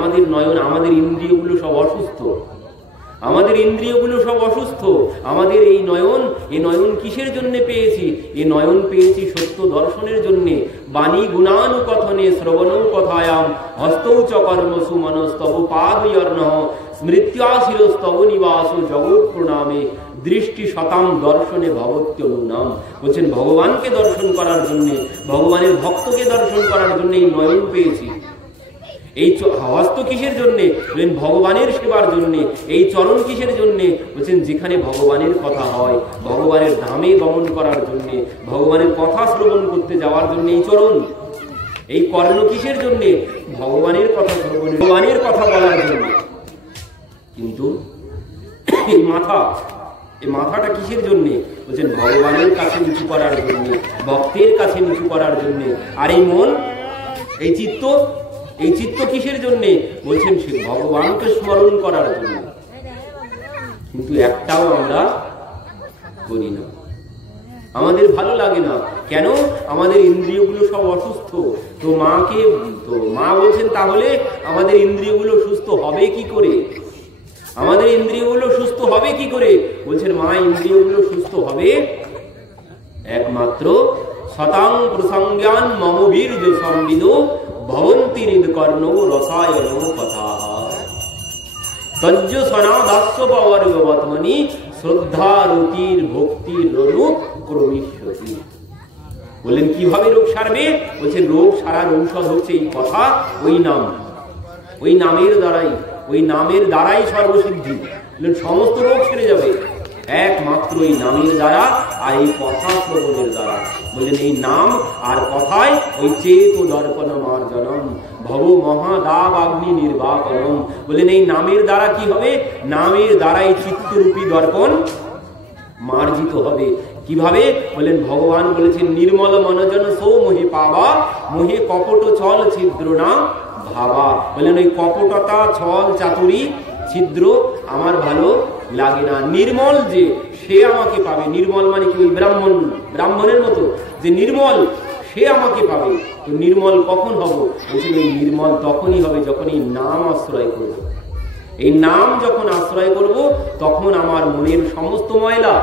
আমাদের নয়ন, আমাদের ইন্দ্রিয়গুলো সব অসুস্থ, আমাদের ইন্দ্রিয়গুলো সব অসুস্থ। আমাদের এই নয়ন কিসের জন্য পেয়েছি? এই নয়ন পেয়েছি সত্য দর্শনের জন্যে। বাণী গুণানুকথনে শ্রবণৌ কথায়াম হস্তৌ চ কর্মসু মনস্তব পাদয়র্ণঃ স্মৃত্যাশিরস্তব নিবাস জগৎ প্রণামে দৃষ্টি শতাম দর্শনে ভগত্যনুনাম। বলছেন ভগবানকে দর্শন করার জন্যে, ভগবানের ভক্তকে দর্শন করার জন্য এই নয়ন পেয়েছি। এই হস্ত কিসের জন্যে? ভগবানের সেবার জন্যে। এই চরণ কিসের জন্যে? বলছেন যেখানে ভগবানের কথা হয়, ভগবানের ধামে গমন করার জন্যে, ভগবানের কথা শ্রবণ করতে যাওয়ার জন্য এই চরণ। এই কর্ণ কিসের জন্যে? ভগবানের কথা শ্রবণ, ভগবানের কথা বলার জন্য। কিন্তু এই মাথাটা কিসের জন্যে? বলছেন ভগবানের কাছে নিচু করার জন্যে, ভক্তের কাছে নিচু করার জন্যে। আর এই মন, এই চিত্ত কিসের জন্যে? বলছেন সে ভগবানকে স্মরণ করার জন্য। কিন্তু একটাও আমরা করি না, আমাদের ভালো লাগে না। কেন? আমাদের ইন্দ্রিয়গুলো সব অসুস্থ। তো মা বলছেন তাহলে আমাদের ইন্দ্রিয়গুলো সুস্থ হবে কি করে? আমাদের ইন্দ্রিয়গুলো সুস্থ হবে কি করে? বলছেন মা, ইন্দ্রিয়গুলো সুস্থ হবে একমাত্র শতাং প্রসঙ্গান মম বীর্য সংবিদ ভবন্তি হৃদকর্ণ রসায়ন কথা তজ্জ সনাদাস্য পবর্গবত্মনি শ্রদ্ধা রতির ভক্তির রনুক ক্রমিষ্যতি। বললেন কিভাবে রোগ সারবে? বলছেন রোগ সারার ঔষধ হচ্ছে এই কথা, ওই নাম, ওই নামের দ্বারাই সর্বসিদ্ধি। সমস্ত রোগ সেরে যাবে একমাত্র এই নামের দ্বারা আর এই কথা শ্রবণের দ্বারা। বললেন এই নাম আর কথায় ওই চেত দর্পণ মার্জনম ভব মহাদাব অগ্নি নির্বাপনম। বললেন এই নামের দ্বারা কি হবে? নামের দ্বারা এই চিত্তরূপী দর্পণ মার্জিত হবে। কিভাবে? বললেন ভগবান বলেছেন নির্মল মনজন সো মোহে পাবা মোহে কপট ছল ছিদ্র না ভাবা। বললেন ওই কপটতা, ছল, চাতুরি, ছিদ্র আমার ভালো লাগে না। নির্মল যে সে আমাকে পাবে। নির্মল মানে কি? ওই ব্রাহ্মণের মতো যে নির্মল, সে আমাকে পাবে। তো নির্মল কখন হব? বলছেন এই নির্মল তখনই হবে যখন এই নাম আশ্রয় করব। এই নাম যখন আশ্রয় করব তখন আমার মনের সমস্ত ময়লা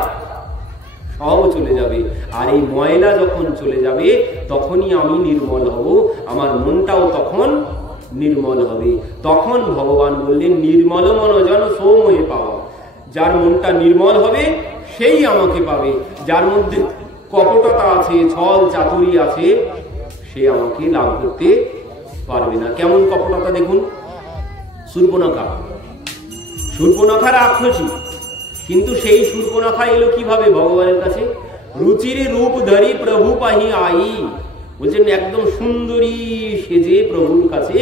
সব চলে যাবে। আর এই ময়লা যখন চলে যাবে তখনই আমি নির্মল হব, আমার মনটাও তখন নির্মল হবে। তখন ভগবান বললেন নির্মল মনজন সৌময়ে পাওয়া। যার মনটা নির্মল হবে সেই আমাকে পাবে। যার মধ্যে কপটতা আছে, ছল চাতুরি আছে, সে আমাকে লাভ করতে পারবে না। কেমন কপটতা দেখুন, শূর্পণখা রাক্ষসী, কিন্তু সেই শূর্পণখা এলো কিভাবে ভগবানের কাছে? রুচির রূপ ধরি প্রভু পাহি আই। বলছেন একদম সুন্দরী সেজে প্রভুর কাছে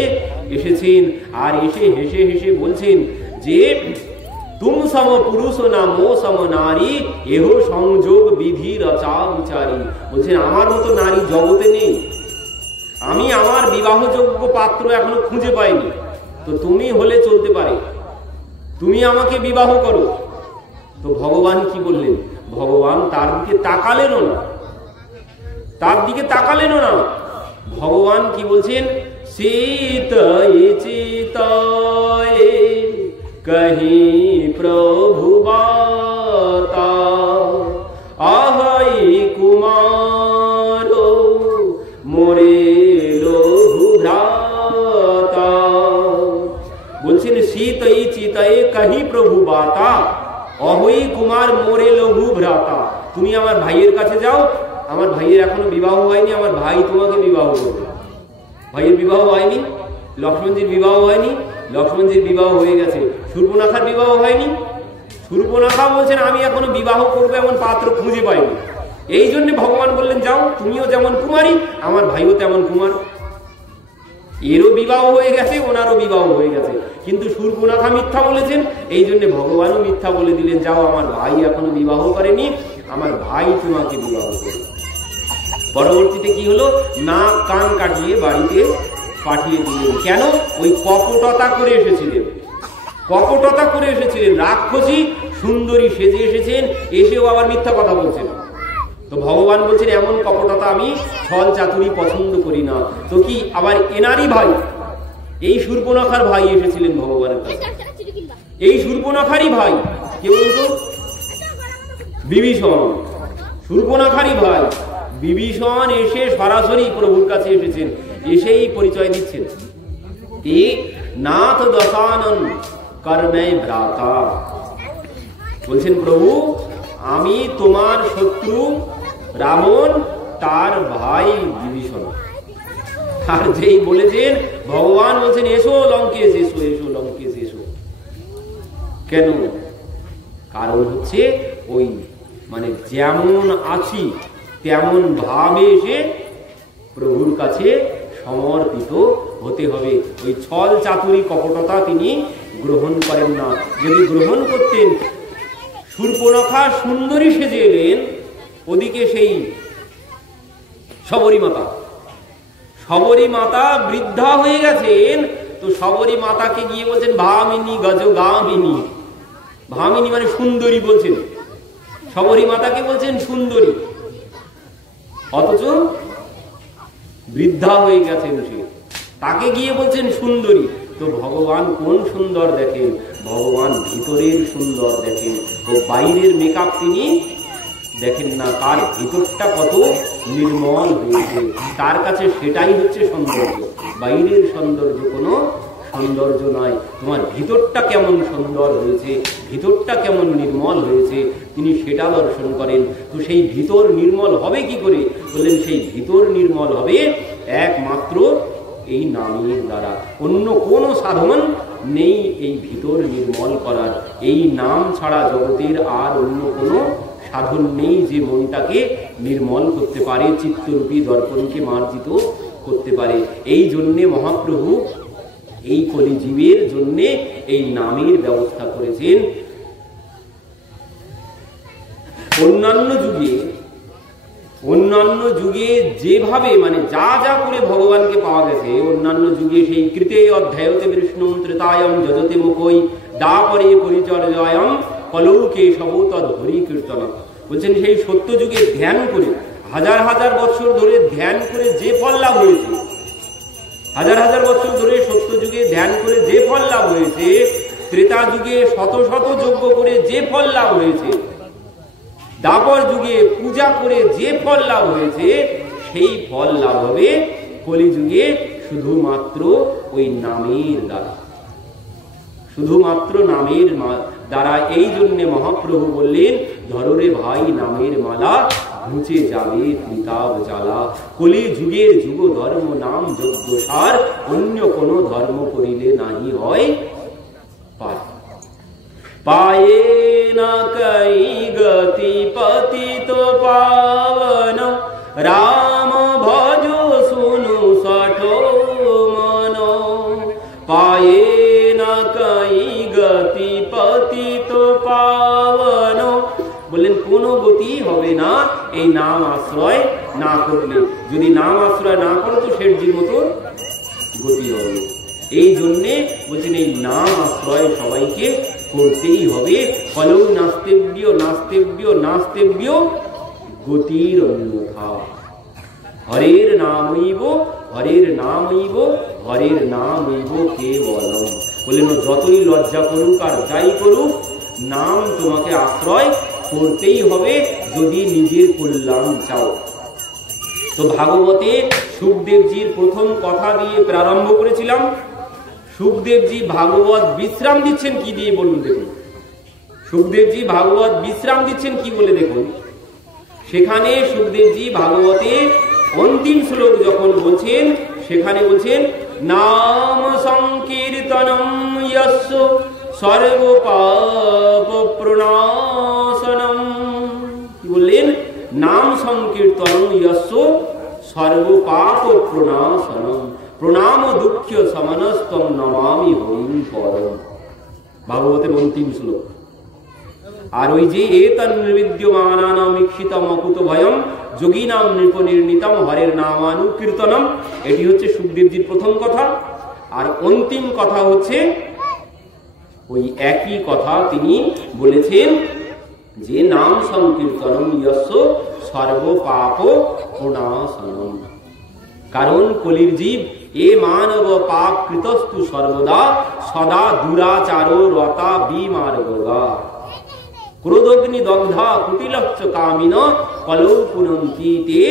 এসেছেন। আর এসে হেসে হেসে বলছেন যে তুম সম পুরুষ না মো সম নারী এহ সংযোগ বিধি রচা বিচারী। বলছেন আমার মতো নারী জগতে নেই, আমি আমার বিবাহযোগ্য পাত্র এখনো খুঁজে পাইনি। তো তুমি হলে চলতে পারে, তুমি আমাকে বিবাহ করো। তো ভগবান কি বললেন? ভগবান তার দিকে তাকালেনও না, ভগবান কি বলছেন? শীতয়ে চিতয়ে কহি প্রভু বাতা আহই কুমার মোরে লঘু ভ্রাতা। বলছেন শীতয়ে চিতয়ে কহি প্রভু বাতা অহই কুমার মোরে লঘু ভ্রাতা। তুমি আমার ভাইয়ের কাছে যাও, আমার ভাইয়ের এখনো বিবাহ হয়নি, আমার ভাই তোমাকে বিবাহ করবে। ভাইয়ের বিবাহ হয়নি, লক্ষ্মণজির বিবাহ হয়নি, লক্ষ্মণজির বিবাহ হয়ে গেছে, শূর্পণখার বিবাহ হয়নি। শূর্পণখা বলছেন আমি এখনো বিবাহ করবো এমন পাত্র খুঁজে পাইনি। এই জন্য ভগবান বললেন যাও, তুমিও যেমন কুমারী, আমার ভাইও তেমন কুমার। এরও বিবাহ হয়ে গেছে, ওনারও বিবাহ হয়ে গেছে, কিন্তু শূর্পণখা মিথ্যা বলেছেন। এই জন্য ভগবানও মিথ্যা বলে দিলেন, যাও আমার ভাই এখনো বিবাহ করেনি, আমার ভাই তোমাকে বিবাহ করবে। পরবর্তীতে কি হলো? নাক কান কাটিয়ে বাড়িতে পাঠিয়ে দিলেন। কেন? ওই কপটতা করে এসেছিলেন, রাক্ষসী সুন্দরী সেজে এসেছেন, এসেও আবার মিথ্যা কথা বলছেন। তো ভগবান বলছেন এমন কপটতা আমি ছল চাতুরি পছন্দ করি না। তো কি আবার এনারই ভাই, এই শূর্পণখার ভাই এসেছিলেন ভগবানের কাছে। এই শূর্পণখারই ভাই কে বলতো? বিভীষণ। শূর্পণখারই ভাই বিভীষণ এসে সরাসরি প্রভুর কাছে এসেছেন, এসেই পরিচয় দিচ্ছেন কি নাথ দশানন কর্মে ভ্রাতা। বলছেন প্রভু আমি তোমার শত্রু রাবণ, তার ভাই বিভীষণ। আর যেই বলেছেন ভগবান বলছেন এসো লঙ্কেশ, এসো এসো লঙ্কেশ এসো। কেন? কারণ হচ্ছে ওই মানে যেমন আছি তেমন ভাবে এসে প্রভুর কাছে সমর্পিত হতে হবে। ওই ছল চাতুরি কপটতা তিনি গ্রহণ করেন না। যদি গ্রহণ করতেন, শূর্পণখা সুন্দরী সেজে এলেন, ওদিকে সেই শবরী মাতা, শবরী মাতা বৃদ্ধা হয়ে গেছেন, তো শবরী মাতাকে গিয়ে বলছেন ভামিনী গজগামিনী। ভামিনী মানে সুন্দরী বলছেন, শবরী মাতাকে বলছেন সুন্দরী, অথচ বৃদ্ধা হয়ে গেছেন সে, তাকে গিয়ে বলছেন সুন্দরী। তো ভগবান কোন সুন্দর দেখেন? ভগবান ভিতরের সুন্দর দেখেন, ও বাইরের মেকআপ তিনি দেখেন না, তার ভিতরটা কত নির্মল হয়েছে, তার কাছে সেটাই হচ্ছে সৌন্দর্য। বাইরের সৌন্দর্য কোনো সৌন্দর্য নয়, তোমার ভিতরটা কেমন সুন্দর হয়েছে, ভিতরটা কেমন নির্মল হয়েছে, তিনি সেটা দর্শন করেন। তো সেই ভিতর নির্মল হবে কি করে? বললেন সেই ভিতর নির্মল হবে একমাত্র এই নামের দ্বারা। অন্য কোনো সাধন নেই এই ভিতর নির্মল করার। এই নাম ছাড়া জগতের আর অন্য কোনো সাধন নেই যে মনটাকে নির্মল করতে পারে, চিত্তরূপী দর্পণকে মার্জিত করতে পারে। এই জন্যে মহাপ্রভু এই কলিজীবের জন্য এই নামের ব্যবস্থা করেছেন। অন্যান্য যুগে যেভাবে মানে যা যা করে ভগবানকে পাওয়া গেছে, অন্যান্য যুগে সেই কৃতে অধ্যায়তে বিষ্ণু ত্রেতায়ম যজতে মুখই দাপরে পরিচর্যায়ম কলৌকে সবতদ হরি কীর্তন। বলছেন সেই সত্য যুগে ধ্যান করে, হাজার হাজার বছর ধরে ধ্যান করে যে ফল লাভ হয়েছে, হাজার হাজার বছর ধরে সত্য যুগে ধ্যান করে যে ফল লাভ হয়েছে, ত্রেতা যুগে শত শত যজ্ঞ করে যে ফল লাভ হয়েছে, দাপর যুগে পূজা করে যে ফল লাভ হয়েছে, সেই ফল লাভ হবে কলিযুগে শুধুমাত্র ওই নামের দ্বারা, শুধুমাত্র নামের দ্বারা। এই জন্য মহাপ্রভু বললেন ধররে ভাই নামের মালা, ঘুচে যাবে ত্রিতাব জ্বালা। কলি যুগের যুগ ধর্ম নাম যজ্ঞ সার, অন্য কোন ধর্ম করিলে নাহি হয় পার। পায়ে না কই গতি পতিত পাবন, রাম ভজ শুনু সঠো মন। পায়ে না কই গতি পতিত পাবন, বললেন কোনো গতি হবে না এই নাম আশ্রয় না করলে। যদি নাম আশ্রয় না করো তো শেঠজির মতো গতি হবে। এই জন্যে বলছেন এই নাম আশ্রয় সবাইকে করতেই হবে। ফলৌ নাস্তেব্য নাস্তেব্য নাস্তেব্য গতির অন্যথা। হরের নামইব হরের নামইব হরের নামইব কেবলম। বললেন যতই লজ্জা করুক আর যাই করুক, নাম তোমাকে আশ্রয় করতেই হবে যদি নিজের কল্যাণ চাও। তো ভাগবতে সুখদেবজির প্রথম কথা দিয়ে প্রারম্ভ করেছিলাম। সুখদেবজি ভাগবত বিশ্রাম দিচ্ছেন কি দিয়ে বলুন দেখুন। সুখদেবজি ভাগবত বিশ্রাম দিচ্ছেন কি বলে দেখুন। সেখানে সুখদেবজি ভাগবতে অন্তিম শ্লোক যখন বলছেন, সেখানে বলছেন নাম সংকীর্তনম যস্য সর্ব পাপ প্রণাশনম। কি বললেন? নাম সংকীর্তনম যস্য সর্ব পাপ প্রণাশনম, প্রণাম দুঃখ সমনস্তম নমামি হরিম পরম। ভাগবতের অন্তিম শ্লোক। আর ওই যে এতন্নির্বিদ্যমানানাম ঈক্ষিতম অকুত ভয়ম যোগীনাম নৃপনির্ণীতম হরের নামানুকীর্তনম, এটি হচ্ছে সুখদেবজির প্রথম কথা। আর অন্তিম কথা হচ্ছে ওই একই কথা তিনি বলেছেন যে নাম সংকীর্তনম যস্য সর্ব পাপ প্রণাশনম। কারণ কলির জীব এ মানব পাপ কৃতস্তু সর্বদা সদা দুরাচারো রতা বিমার্গা ক্রোধগ্নি দগ্ধা কুটিলচ্চ কামিন কলৌ পুনন্তি তে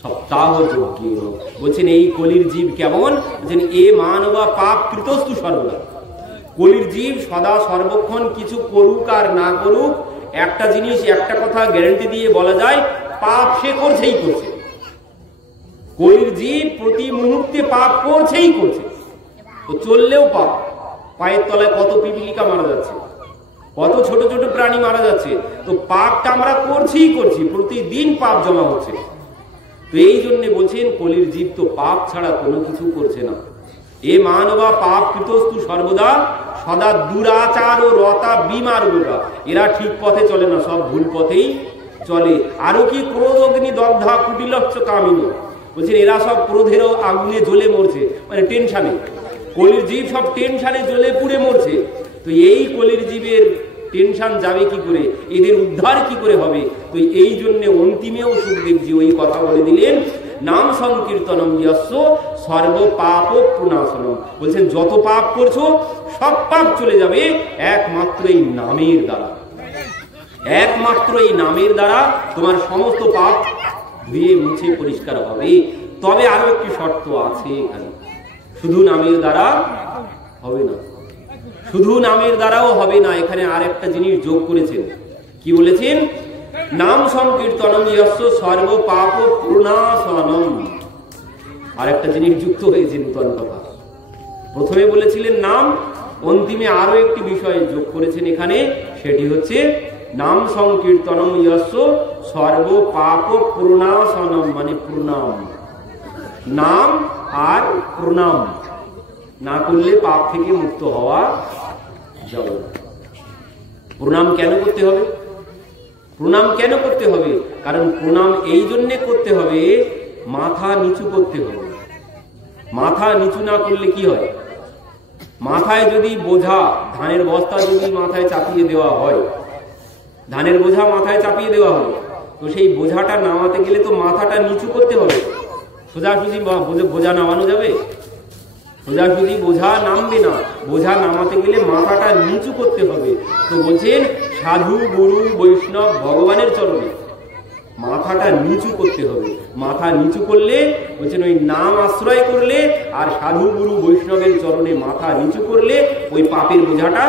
সপ্তাহ যজ্ঞেন। বলছেন এই কলির জীব কেমন? বলছেন এ মানবা পাপ কৃতস্তু সর্বদা। কলির জীব সদা সর্বক্ষণ কিছু করুক আর না করুক, একটা জিনিস একটা কথা গ্যারান্টি দিয়ে বলা যায়, পাপ সে করছেই করছে। কলির জীব প্রতি মুহূর্তে পাপ করছেই করছে। তো চললেও পাপ, পায়ের তলায় কত পিপিলিকা মারা যাচ্ছে, কত ছোট ছোট প্রাণী মারা যাচ্ছে, তো পাপটা আমরা করছি, প্রতিদিন পাপ জমা হচ্ছে। তো এই জন্য বলছেন কলির জীব তো পাপ ছাড়া কোনো কিছু করছে না। এ মানবা পাপ কৃতস্তু সর্বদা সদা দুরাচার ও রতা বিমার্গা, এরা ঠিক পথে চলে না, সব ভুল পথেই চলে। আরো কি ক্রোধ অগ্নি দগ্ধা কুটিলচ্চ কামিনী, বলছেন এরা সব ক্রোধের আগুনে জ্বলে মরছে, মানে টেনশনে। কলির জীব সব টেনশনে জ্বলে পুড়ে মরছে। তো এই কলির জীবের টেনশন যাবে কি করে, এদের উদ্ধার কি করে হবে? তো এই জন্য অন্তিমেও সুখদেবজি ওই কথা বলে দিলেন, নাম সংকীর্তনম যস্য সর্ব পাপ প্রণাশনম। বলছেন যত পাপ করছো সব পাপ চলে যাবে একমাত্র এই নামের দ্বারা। একমাত্র এই নামের দ্বারা তোমার সমস্ত পাপ ধুয়ে মুছে পরিষ্কার হবে। তবে আরো একটি শর্ত আছে এখানে, শুধু নামের দ্বারা হবে না, শুধু নামের দ্বারাও হবে না। এখানে আর একটা জিনিস যোগ করেছেন, কি বলেছেন? নাম সংকীর্তনম যস্য সর্ব পাপ প্রণাশনম। আর একটা জিনিস যুক্ত হয়েছে, নূতন কথা। প্রথমে বলেছিলেন নাম, অন্তিমে আরো একটি বিষয় যোগ করেছেন এখানে, সেটি হচ্ছে নাম সংকীর্তনম যস্য সর্ব পাপ প্রণাশনম, মানে প্রণাম। নাম আর প্রণাম না করলে পাপ থেকে মুক্ত হওয়া যাবে না। প্রণাম কেন করতে হবে? প্রণাম কেন করতে হবে? কারণ প্রণাম এই জন্যে করতে হবে, মাথা নিচু করতে হবে। মাথা নিচু না করলে কি হয়? মাথায় যদি বোঝা, ধানের বস্তা যদি মাথায় চাপিয়ে দেওয়া হয়, ধানের বোঝা মাথায় চাপিয়ে দেওয়া হয়, তো সেই বোঝাটা নামাতে গেলে তো মাথাটা নিচু করতে হবে। সোজাসুজি বোঝা নামানো যাবে? সোজাসুজি বোঝা নামবে না, বোঝা নামাতে গেলে মাথাটা নিচু করতে হবে। তো বলছেন সাধু গুরু বৈষ্ণব ভগবানের চরণে মাথাটা নিচু করতে হবে। মাথা নিচু করলে বলছেন ওই নাম আশ্রয় করলে আর সাধু গুরু বৈষ্ণবের চরণে মাথা নিচু করলে ওই পাপের বোঝাটা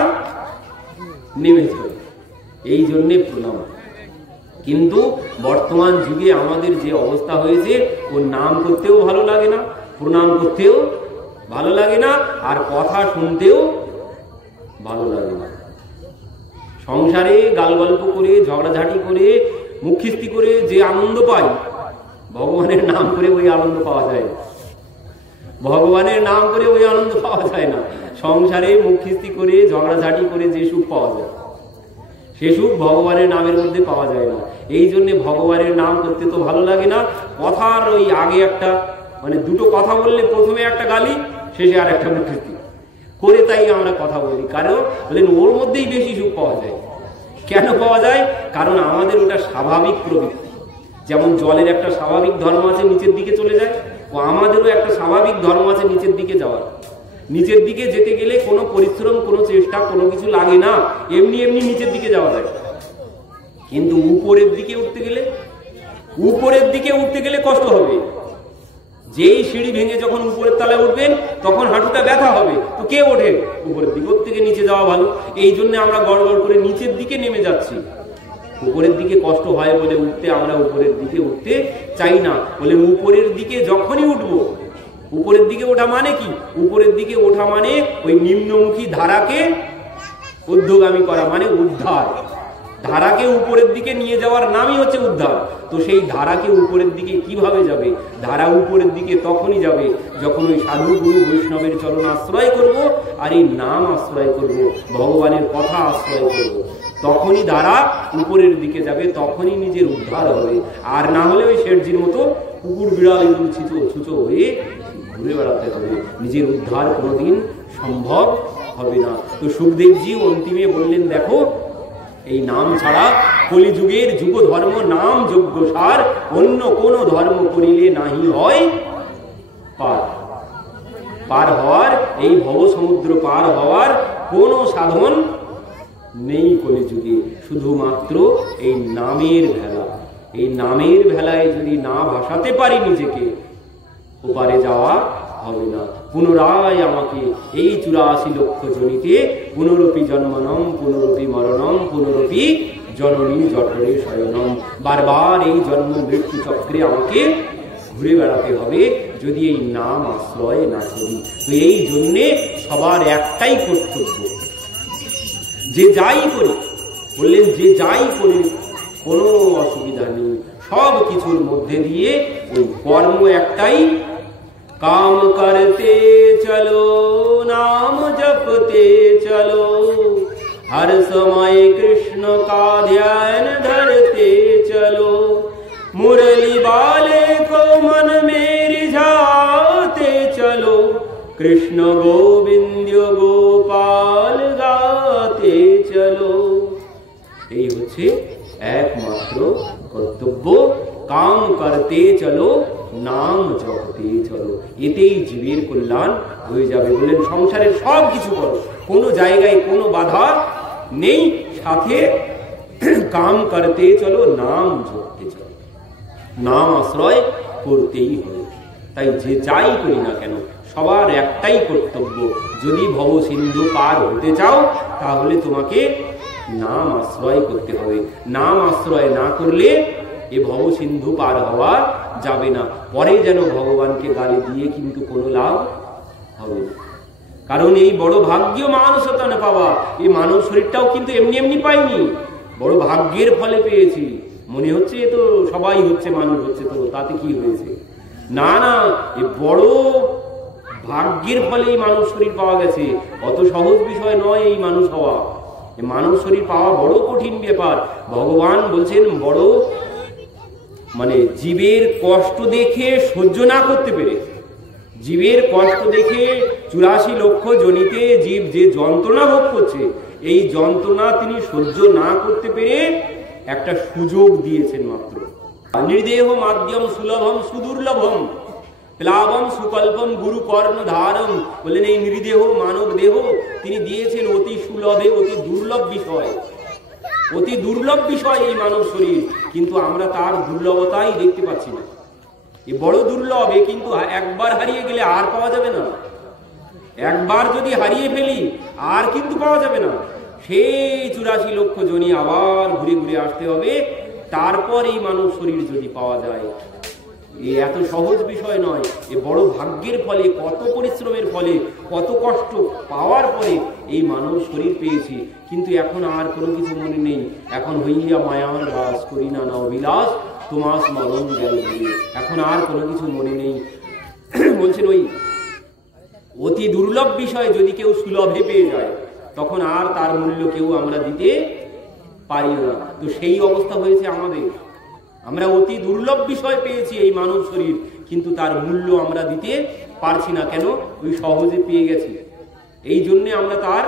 নেমে যাবে। এই জন্যে প্রণাম। কিন্তু বর্তমান যুগে আমাদের যে অবস্থা হয়েছে, ও নাম করতেও ভালো লাগে না, প্রণাম করতেও ভালো লাগে না, আর কথা শুনতেও ভালো লাগে না। সংসারে গাল গল্প করে, ঝগড়াঝাটি করে, মুখিস্তি করে যে আনন্দ পাই, ভগবানের নাম করে ওই আনন্দ পাওয়া যায় না। ভগবানের নাম করে ওই আনন্দ পাওয়া যায় না। সংসারে মুখিস্তি করে, ঝগড়াঝাটি করে যে সুখ পাওয়া যায়, সে সুখ ভগবানের নামের মধ্যে পাওয়া যায় না। এই জন্যে ভগবানের নাম করতে তো ভালো লাগে না। কথার ওই আগে একটা, মানে দুটো কথা বললে প্রথমে একটা গালি, শেষে আর একটা মুখিস্তি করে, তাই আমরা কথা বলি। কারণ বলেন ওর মধ্যেই বেশি সুখ পাওয়া যায়। কেন পাওয়া যায়? কারণ আমাদের ওটা স্বাভাবিক প্রবৃত্তি। যেমন জলের একটা স্বাভাবিক ধর্ম আছে নিচের দিকে চলে যায়, ও আমাদেরও একটা স্বাভাবিক ধর্ম আছে নিচের দিকে যাওয়ার। নিচের দিকে যেতে গেলে কোনো পরিশ্রম, কোনো চেষ্টা, কোনো কিছু লাগে না, এমনি এমনি নিচের দিকে যাওয়া যায়। কিন্তু উপরের দিকে উঠতে গেলে কষ্ট হবে। যেই সিঁড়ি ভেঙে যখন উপরের তলায় উঠবেন তখন হাঁটুটা ব্যথা হবে। তো কে ওঠে উপরের দিকে? ওর থেকে নিচে যাওয়া ভালো। এই জন্য আমরা গড়গড় করে নিচের দিকে নেমে যাচ্ছি। উপরের দিকে কষ্ট হয় বলে উঠতে আমরা উপরের দিকে উঠতে চাই না। বলে উপরের দিকে যখনই উঠবো, উপরের দিকে ওঠা মানে কি? উপরের দিকে ওঠা মানে ওই নিম্নমুখী ধারাকে ঊর্ধ্বগামী করা, মানে উদ্ধার। ধারাকে উপরের দিকে নিয়ে যাওয়ার নামই হচ্ছে উদ্ধার। তো সেই ধারাকে উপরের দিকে কিভাবে যাবে? ধারা উপরের দিকে তখনই যাবে যখন ওই সাধু গুরু বৈষ্ণবের চরণ আশ্রয় করব, আর এই নাম আশ্রয় করব, ভগবানের কথা আশ্রয় করব। তখনই ধারা উপরের দিকে যাবে, তখনই নিজের উদ্ধার হবে। আর না হলে ওই শেঠজির মতো কুকুর বিড়াল ইঁদুর ছুঁচো হয়ে ঘুরে বেড়াতে হবে। নিজের উদ্ধার কোনোদিন সম্ভব হবে না। তো সুখদেবজি অন্তিমে বললেন, দেখো এই নাম ছাড়া কলিযুগের যুগ ধর্ম নাম যজ্ঞ সার, অন্য কোন ধর্ম করিলে নাহি হয় পার। পার হওয়ার, এই ভব সমুদ্র পার হওয়ার কোনো সাধন নেই কলিযুগে, শুধুমাত্র এই নামের ভেলা। এই নামের ভেলায় যদি না ভাসাতে পারি নিজেকে, ওপারে যাওয়া হবে না। পুনরায় আমাকে এই 84 লক্ষ জনিতে পুনরপি জন্মনম পুনরপি মরণম পুনরপি জননী জঠরে শয়নম, বারবার এই জন্ম মৃত্যু চক্রে আমাকে ঘুরে বেড়াতে হবে যদি এই নাম আশ্রয় না করি। তো এই জন্যে সবার একটাই কর্তব্য, যে যাই করি, বললেন যে যাই করি কোনো অসুবিধা নেই, সব কিছুর মধ্যে দিয়ে ওই কর্ম একটাই, काम करते चलो नाम जपते चलो, हर समय कृष्ण का ध्यान धरते चलो, मुरली वाले को मन में रिझाते चलो, कृष्ण गोविंद गोपाल गाते चलो। এই হচ্ছে একমাত্র কর্তব্য, কাম করতে চলো নাম জপতে চলো, এতেই জীবের কল্যাণ হয়ে যাবে। বললেন সংসারের সব কিছু করো, কোনো জায়গায় কোনো বাধা নেই, সাথে কাম করতে চলো নাম জপতে চলো, নাম আশ্রয় করতেই হবে। তাই যে যাই করি না কেন সবার একটাই কর্তব্য, যদি ভব সিন্ধু পার হতে চাও তাহলে তোমাকে নাম আশ্রয় করতে হবে। নাম আশ্রয় না করলে এ ভব সিন্ধু পার হওয়া যাবে না। পরে যেন ভগবানকে গালি দিয়ে কিন্তু কোনো লাভ হবে না, কারণ এই বড় ভাগ্য মানসতান পাওয়া, এই মানব শরীরটাও কিন্তু এমনি এমনি পাইনি, বড় ভাগ্যের ফলে পেয়েছি। মনে হচ্ছে এ তো সবাই হচ্ছে, মানুষ হচ্ছে, তো তাতে কি হয়েছে? না না, এ বড় ভাগ্যের ফলে এই মানব শরীর পাওয়া গেছে, অত সহজ বিষয় নয় এই মানুষ হওয়া। মানব শরীর পাওয়া বড় কঠিন ব্যাপার। ভগবান বলছেন বড় মানে জীবের কষ্ট দেখে সহ্য না করতে পেরে, জীবের কষ্ট দেখে 84 লক্ষ জনিতে জীব যে যন্ত্রণা ভোগ করছে, এই যন্ত্রণা তিনি সহ্য না করতে পেরে একটা সুযোগ দিয়েছেন মাত্র। নির্দেহ মাধ্যম সুলভম সুদুর্লভম প্লাবম সুকল্পম গুরু কর্ণধারম, বললেন এই নির্দেহ মানব দেহ তিনি দিয়েছেন অতি সুলভে, অতি দুর্লভ বিষয়, অতি দুর্লভ বিষয় এই মানব শরীর, কিন্তু আমরা তার দুর্লভতাই দেখতে পাচ্ছি না। এ বড় দুর্লভ, এ কিন্তু একবার হারিয়ে গেলে আর পাওয়া যাবে না, একবার যদি হারিয়ে ফেলি আর কিন্তু পাওয়া যাবে না। সেই 84 লক্ষ জনি আবার ঘুরে ঘুরে আসতে হবে, তারপর এই মানব শরীর যদি পাওয়া যায়। এ এত সহজ বিষয় নয়, এ বড় ভাগ্যের ফলে, কত পরিশ্রমের ফলে, কত কষ্ট পাওয়ার পরে এই মানব শরীর পেয়েছি, কিন্তু এখন আর কোনো কিছু মনে নেই। এখন হইয়া মায়ার রাস করি না না অবিলাস তোমাস মরণ গেল ঘুরে, এখন আর কোনো কিছু মনে নেই। বলছেন ওই অতি দুর্লভ বিষয় যদি কেউ সুলভে পেয়ে যায়, তখন আর তার মূল্য কেউ আমরা দিতে পারি না। তো সেই অবস্থা হয়েছে আমাদের, আমরা অতি দুর্লভ বিষয় পেয়েছি এই মানব শরীর, কিন্তু তার মূল্য আমরা দিতে পারছি না। কেন? ওই সহজে পেয়ে গেছি, এই জন্যে আমরা তার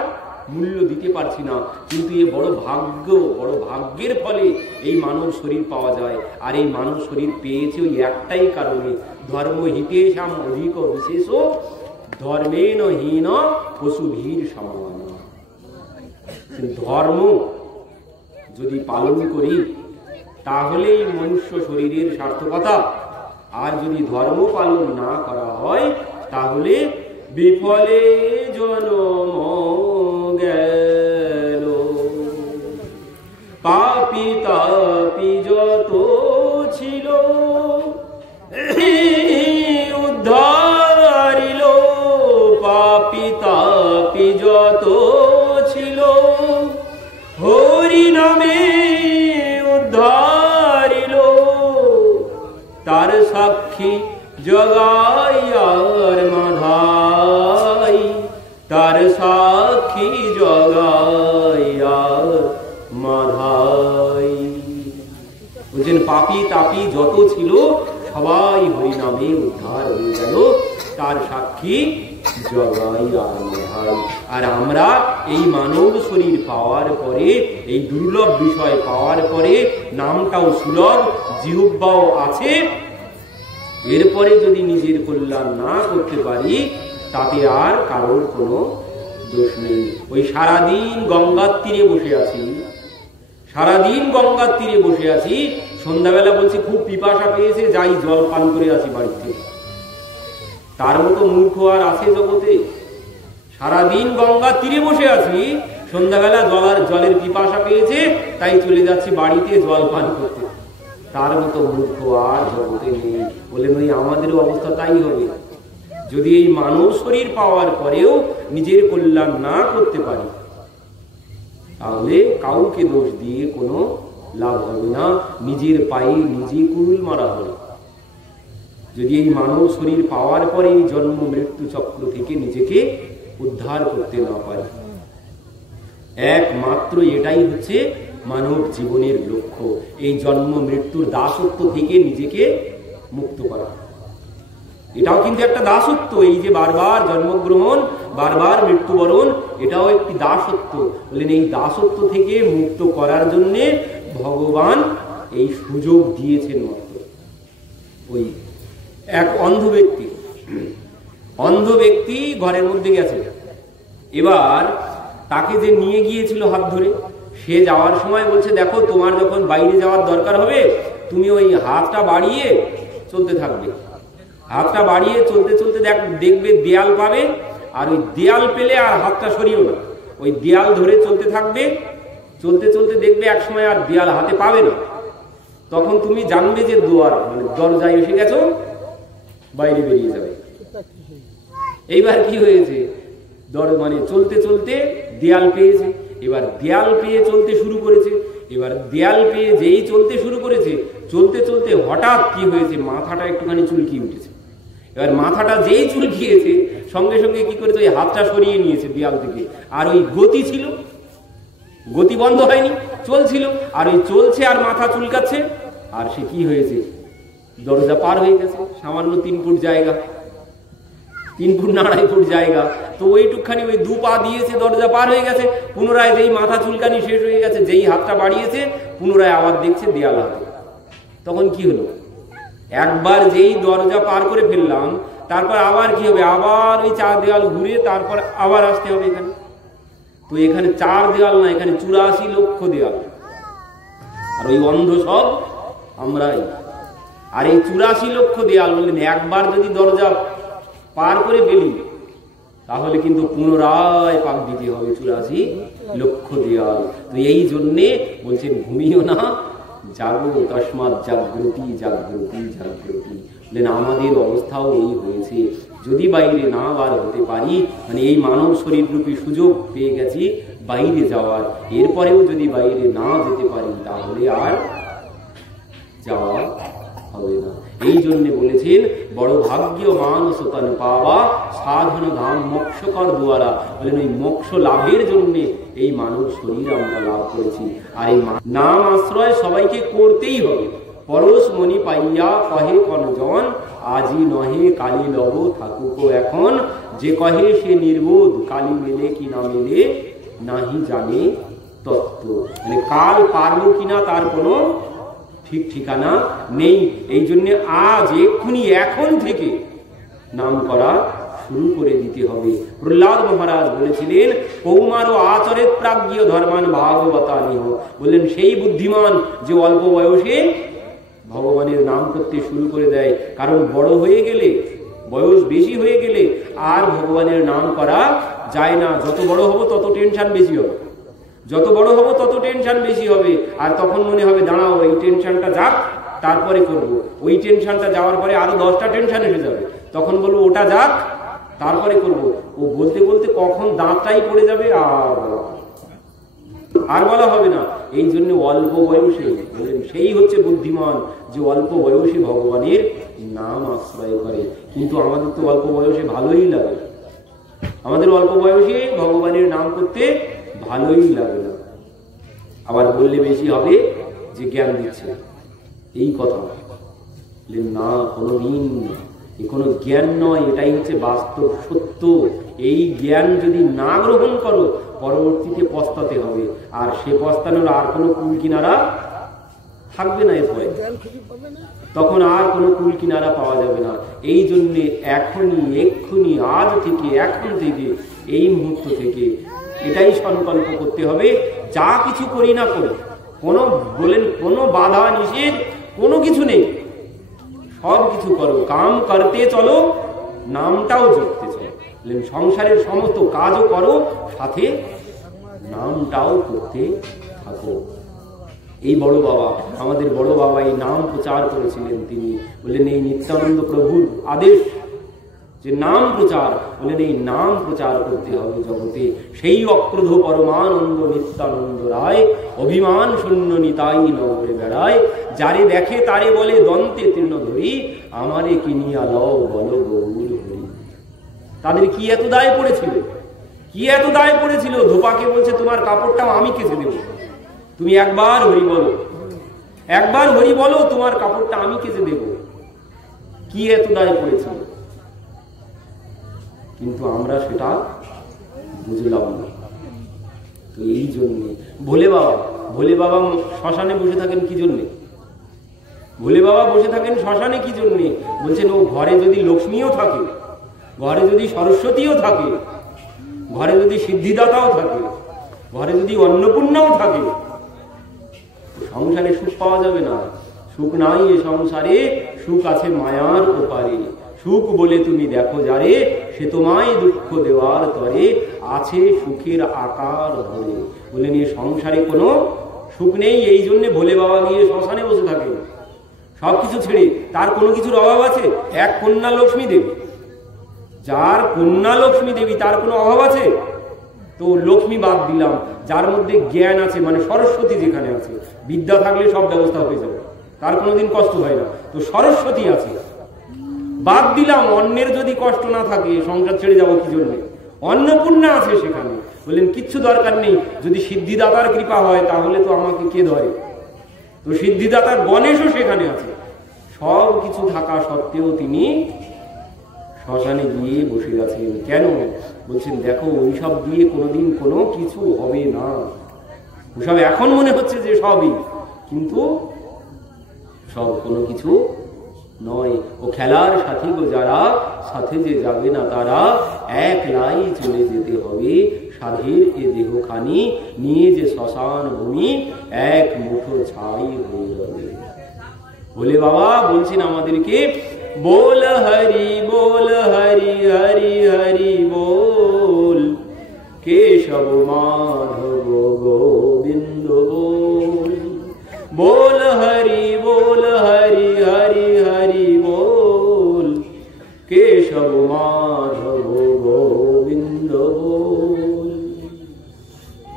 মূল্য দিতে পারছি না। কিন্তু এ বড় ভাগ্য, বড় ভাগ্যের ফলে এই মানব শরীর পাওয়া যায়। আর এই মানব শরীর পেয়েছে ওই একটাই কারণে, ধর্ম হিতেশাম অধিক বিশেষ ধর্মেন হীন পশুভীর সমান। ধর্ম যদি পালন করি তাহলেই মনুষ্য শরীরের সার্থকতা, আর যদি ধর্ম পালন না করা হয় তাহলে বিফলে জনম গেল। পাপী তাপী যত ছিল উদ্ধারিল, পাপী তাপী যত ছিল হরি নামে উদ্ধারিল, তার সাক্ষী জগাই আর মাধাই, তার সাক্ষী জগাই আর মাধাই। বুঝছেন, পাপী তাপী যত ছিল সবাই হরি নামে উদ্ধার হয়ে গেল, তার সাক্ষী জগাই আর মাধাই। আর আমরা এই মানব শরীর পাওয়ার পরে, এই দুর্লভ বিষয় পাওয়ার পরে, নামটাও সুলভ, জিহ্বাও আছে, এরপরে যদি নিজের কল্যাণ না করতে পারি তাতে আর কারোর কোনো দোষ নেই। ওই সারাদিন গঙ্গার তীরে বসে আছি, সারাদিন গঙ্গার তীরে বসে আছি, সন্ধ্যাবেলা বলছি খুব পিপাসা পেয়েছে, যাই জল পান করে আসি বাড়ির থেকে। তার মতো মূর্খ আর আছে জগতে? সারাদিন গঙ্গার তীরে বসে আছি, সন্ধ্যাবেলা জলের পিপাসা পেয়েছে, তাই চলে যাচ্ছি বাড়িতে জল পান করতে। তার মতো মূর্খ আর জগতে নেই। বললেন ওই আমাদেরও অবস্থা তাই হবে। যদি এই মানব শরীর পাওয়ার পরেও নিজের কল্যাণ না করতে পারি, তাহলে কাউকে দোষ দিয়ে কোনো লাভ হবে না, নিজের পায়ে নিজে কুড়ুল মারা হবে। যদি এই মানব শরীর পাওয়ার পরে এই জন্ম মৃত্যু চক্র থেকে নিজেকে উদ্ধার করতে না পারি, একমাত্র এটাই হচ্ছে মানব জীবনের লক্ষ্য, এই জন্ম মৃত্যুর দাসত্ব থেকে নিজেকে মুক্ত করা। এটাও কিন্তু একটা দাসত্ব, এই যে বারবার জন্মগ্রহণ, বারবার মৃত্যুবরণ, এটাও একটি দাসত্ব। বললেন এই দাসত্ব থেকে মুক্ত করার জন্য ভগবান এই সুযোগ দিয়েছেন মাত্র। ওই এক অন্ধ ব্যক্তি ঘরের মধ্যে গেছে, এবার তাকে যে নিয়ে গিয়েছিল হাত ধরে, সে যাওয়ার সময় বলছে দেখো তোমার যখন বাইরে যাওয়ার দরকার হবে তুমি ওই হাতটা বাড়িয়ে চলতে থাকবে, হাতটা বাড়িয়ে চলতে চলতে দেখবে দেয়াল পাবে, আর ওই দেয়াল পেলে আর হাতটা সরিও না, ওই দেয়াল ধরে চলতে থাকবে, চলতে চলতে দেখবে এক সময় আর দেয়াল হাতে পাবে না, তখন তুমি জানবে যে দুয়ার মানে দরজায় এসে গেছো, বাইরে বেরিয়ে যাবে। এইবার কি হয়েছে, মানে চলতে চলতে দেয়াল পেয়েছে, এবার দেয়াল পেয়ে চলতে শুরু করেছে, এবার দেয়াল পেয়ে যেই চলতে শুরু করেছে, চলতে চলতে হঠাৎ কি হয়েছে, মাথাটা একটুখানি চুলকিয়ে উঠেছে। এবার মাথাটা যেই চুলকিয়েছে, সঙ্গে সঙ্গে কি করেছে, ওই হাতটা সরিয়ে নিয়েছে দেয়াল থেকে। আর ওই গতি ছিল, গতি বন্ধ হয়নি, চলছিল, আর ওই চলছে আর মাথা চুলকাচ্ছে, আর সে কি হয়েছে, দরজা পার হয়ে গেছে। সামান্য 3 ফুট জায়গা, 3 ফুট না 2.5 ফুট জায়গা, তো ওইটুকখানি ওই 2 পা দিয়েছে, দরজা পার হয়ে গেছে। পুনরায় যেই মাথা চুলকানি শেষ হয়ে গেছে, যেই হাতটা বাড়িয়েছে, পুনরায় আবার দেখছে দেয়াল হাতে। তখন কি হলো, একবার যেই দরজা পার করে ফেললাম, তারপর আবার কি হবে, আবার ওই 4 দেওয়াল ঘুরে তারপর আবার আসতে হবে এখানে। তো এখানে 4 দেওয়াল না, এখানে 84 লক্ষ দেওয়াল, আর ওই অন্ধ সব আমরাই। আর এই 84 লক্ষ দেওয়াল বললেন একবার যদি দরজা পার করে ফেলি, তাহলে কিন্তু পুনরায় পাক দিতে হবে 84 লক্ষ দেওয়াল। তো এই জন্যে বলছেন ঘুমিও না, জাগো, তস্মাৎ জাগ্রতি জাগ্রতি জাগ্রতি। বললেন আমাদের অবস্থাও এই হয়েছে, যদি বাইরে না বার হতে পারি, মানে এই মানব শরীর রূপী সুযোগ পেয়ে গেছি বাইরে যাওয়ার, এরপরেও যদি বাইরে না যেতে পারি, তাহলে আর যাওয়া হবে না। এই জন্য বলেছেন বড় ভাগ্য মানুষ তন পাওয়া সাধন ধাম মোক্ষকর দ্বারা। বলেন ওই মোক্ষ লাভের জন্য এই মানব শরীর আমরা লাভ করেছি। আর এই নাম আশ্রয় সবাইকে করতেই হবে। পরশ মণি পাইয়া কহে কনজন, আজি নহে কালী লব থাকুক এখন, যে কহে সে নির্বোধ, কালী মেলে কি না মেলে নাহি জানে তত্ত্ব। মানে কাল পারবো কিনা তার কোনো ঠিক ঠিকানা নেই। এই জন্য আজ এক্ষুনি এখন থেকে নাম করা শুরু করে দিতে হবে। প্রহ্লাদ মহারাজ বলেছিলেন কৌমার আচরে প্রাজ্ঞ ধর্মান ভাগবতানিহ। বললেন সেই বুদ্ধিমান যে অল্প বয়সে ভগবানের নাম করতে শুরু করে দেয়, কারণ বড় হয়ে গেলে, বয়স বেশি হয়ে গেলে আর ভগবানের নাম করা যায় না। যত বড় হব তত টেনশন বেশি হবে, যত বড় হব তত টেনশন বেশি হবে। আর তখন মনে হবে দাঁড়াও এই টেনশনটা যাক তারপরে করব, ওই টেনশনটা যাওয়ার পরে আরো 10টা টেনশন এসে যাবে, তখন বলবো ওটা যাক তারপরে করব। ও বলতে বলতে কখন দাঁতটাই পড়ে যাবে আর বলা হবে না। এই জন্য অল্প বয়সে সেই হচ্ছে বুদ্ধিমান যে অল্প বয়সে ভগবানের নাম আশ্রয় করে। কিন্তু আমাদের তো অল্প বয়সে ভালোই লাগে, আমাদের অল্প বয়সে ভগবানের নাম করতে ভালোই লাগে না। আবার বললে বেশি হবে যে জ্ঞান দিচ্ছে, এই কথা না, কোনোদিন কোনো জ্ঞান নয়, এটাই হচ্ছে বাস্তব সত্য। এই জ্ঞান যদি না গ্রহণ করো পরবর্তীতে পস্তাতে হবে, আর সে পস্তানোর আর কোনো কুল কিনারা থাকবে না এরপরে, তখন আর কোনো কুল কিনারা পাওয়া যাবে না। এই জন্যে এখনই, এক্ষুনি, আজ থেকে, এখন থেকে, এই মুহূর্ত থেকে এটাই সংকল্প করতে হবে, যা কিছু করি না করি, কোনো বলেন কোনো বাধা নিষেধ কোনো কিছু নেই, সব কিছু করো, কাম করতে চলো, নামটাও জপতে চলো। সংসারের সমস্ত কাজও করো, সাথে নামটাও করতে থাকো। এই বড় বাবা, আমাদের বড় বাবা এই নাম প্রচার করেছিলেন। তিনি বললেন এই নিত্যানন্দ প্রভুর আদেশ যে নাম প্রচার, বললেন এই নাম প্রচার করতে হবে জগতে। সেই অক্রোধ পরমানন্দ নিত্যানন্দ রায় অভিমান শূন্য নিতাই নগরে বেড়ায়, যারে দেখে তারে বলে দন্তে তৃণ ধরি, আমারে কিনিয়া লও বলো গৌর হরি। তাদের কি এত দায় পড়েছিল, কি এত দায় পড়েছিল? ধোপাকে বলছে তোমার কাপড়টাও আমি কেচে দেব, তুমি একবার হরি বলো, একবার হরি বলো, তোমার কাপড়টা আমি কেচে দেব। কি এত দায় পড়েছিল? কিন্তু আমরা সেটা বুঝলাম না। তো এই জন্যে ভোলে বাবা শ্মশানে বসে থাকেন কি জন্যে? ভোলে বাবা বসে থাকেন শ্মশানে কি জন্যে? বলছেন ও ঘরে যদি লক্ষ্মীও থাকে, ঘরে যদি সরস্বতীও থাকে, ঘরে যদি সিদ্ধিদাতাও থাকে, ঘরে যদি অন্নপূর্ণাও থাকে, সংসারে সুখ পাওয়া যাবে না। সুখ নাই এ সংসারে, সুখ আছে মায়ার ওপারে। সুখ বলে তুমি দেখো যারে, সে তোমায় দুঃখ দেওয়ার তরে, আছে সুখের আকার ধরে। বললেন এ সংসারে কোনো সুখ নেই, এই জন্য ভোলে বাবা গিয়ে শ্মশানে বসে থাকে সবকিছু ছেড়ে। তার কোনো কিছুর অভাব আছে? এক কন্যা লক্ষ্মী দেবী, যার কন্যা লক্ষ্মী দেবী তার কোনো অভাব আছে? তো লক্ষ্মী বাদ দিলাম, যার মধ্যে জ্ঞান আছে, মানে সরস্বতী যেখানে আছে, বিদ্যা থাকলে সব ব্যবস্থা হয়ে যাবে, তার কোনোদিন কষ্ট হয় না। তো সরস্বতী আছে, বাদ দিলাম। অন্যের যদি কষ্ট না থাকে সংসার ছেড়ে যাবো কি জন্য? অন্নপূর্ণা আছে সেখানে, বললেন কিচ্ছু দরকার নেই, যদি সিদ্ধিদাতার কৃপা হয় তাহলে তো আমাকে কে ধরে? তো সিদ্ধিদাতার গণেশও সেখানে আছে। সব কিছু থাকা সত্ত্বেও তিনি শ্মশানে গিয়ে বসে আছেন। কেন? বলছেন দেখো ওইসব দিয়ে কোনোদিন কোনো কিছু হবে না। ওসব এখন মনে হচ্ছে যে সবই, কিন্তু সব কোনো কিছু নয়। ও খেলার সাথী গো যারা, সাথে যে যাবে না তারা, একলাই চলে যেতে হবে সাধের এ দেহখানি নিয়ে, যে শ্মশান ভূমি এক মুঠো ছাই হয়ে যাবে। বলে বাবা বলছেন আমাদেরকে, बोल हरि हरि हरि बोल, केशव माधव गोविंद बोल। बोल हरि हरि हरि बोल, केशव माधव गोविंद बोल।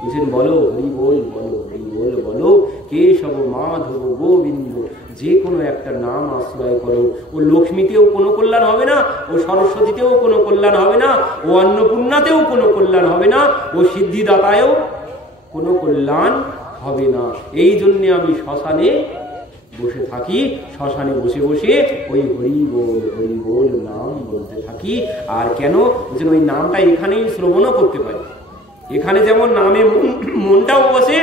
বুঝলেন? বলো হরি বল, বলো হরি বল, বলো কেশব মাধব গোবিন্দ। যে কোনো একটা নাম আশ্রয় করো, ও লক্ষ্মীতেও কোনো কল্যাণ হবে না, ও সরস্বতীতেও কোনো কল্যাণ হবে না, ও অন্নপূর্ণাতেও কোনো কল্যাণ হবে না, ও সিদ্ধিদাতায়ও কোনো কল্যাণ হবে না। এই জন্যে আমি শ্মশানে বসে থাকি, শ্মশানে বসে বসে ওই হরি বল নাম বলতে থাকি। আর কেন? বলছেন ওই নামটা এখানেই শ্রবণও করতে পারি। এখানে যেমন নামে মনটাও বসে,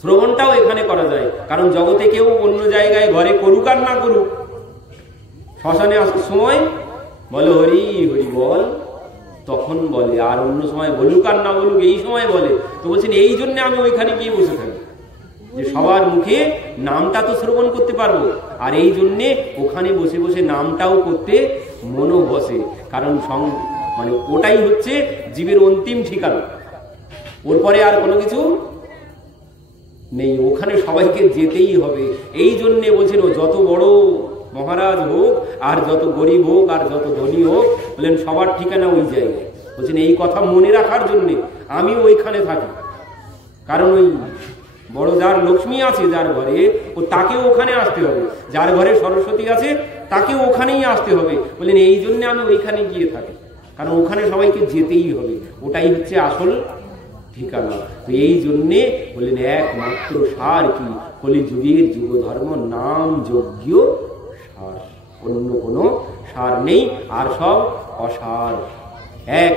শ্রবণটাও এখানে করা যায়। কারণ জগতে কেউ অন্য জায়গায় ঘরে করুক আর না করুক, শ্মশানে আসার সময় বলে হরি হরি বল, তখন বলে। আর অন্য সময় বলুক আর না বলুক, এই সময় বলে। তো বলছেন এই জন্য আমি ওইখানে গিয়ে বসে থাকি, যে সবার মুখে নামটা তো শ্রবণ করতে পারবো। আর এই জন্যে ওখানে বসে বসে নামটাও করতে মনও বসে। কারণ মানে ওটাই হচ্ছে জীবের অন্তিম ঠিকানা, ওর পরে আর কোনো কিছু নেই। ওখানে সবাইকে যেতেই হবে। এই জন্যে বলছেন ও যত বড় মহারাজ হোক, আর যত গরিব হোক, আর যত ধনী হোক, বললেন সবার ঠিকানা ওই জায়গায়। বলছেন এই কথা মনে রাখার জন্যে আমি ওইখানে থাকি। কারণ ওই বড় যার লক্ষ্মী আছে যার ঘরে, ও তাকেও ওখানে আসতে হবে। যার ঘরে সরস্বতী আছে তাকেও ওখানেই আসতে হবে। বললেন এই জন্য আমি ওইখানে গিয়ে থাকি, কারণ ওখানে সবাইকে যেতেই হবে, ওটাই হচ্ছে আসল ঠিকানা। তো এই জন্যে বললেন একমাত্র সার কি? কলিযুগের যুগ ধর্ম নাম যজ্ঞ সার, অন্য কোনো সার নেই, আর সব অসার। এক